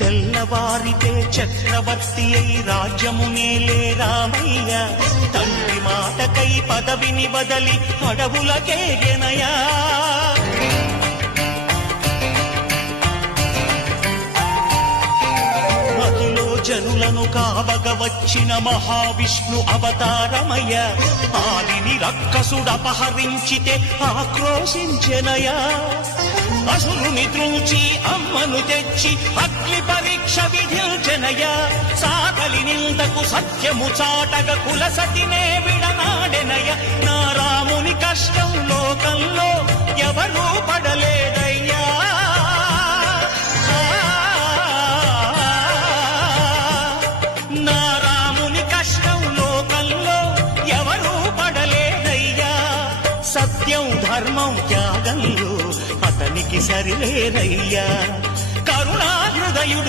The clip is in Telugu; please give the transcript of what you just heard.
తెల్లవారితే చక్రవర్తి అయి రాజ్యము నేలే రామయ్య, తండ్రి మాటకై పదవిని బదలి అడవులకేగెనయా. మహిలో జనులను కావగ వచ్చిన మహావిష్ణు అవతారమయ్య, ఆలిని రక్కసుడపహరించితే ఆక్రోశించెనయా. అసురుని ద్రుంచి అమ్మను తెచ్చి అగ్ని పరీక్ష విధించెనయా. సాగలి నిందకు సత్యము చాటగ కులసతినే విడనాడెనయ. నా రాముని కష్టం లోకంలో ఎవరూ పడలేదయ్యా. నా రాముని కష్టం లోకంలో ఎవరూ పడలేదయ్యా. సత్యం ధర్మం త్యాగంలో అతనికి సరిలేదయ్యా. కరుణా హృదయుడు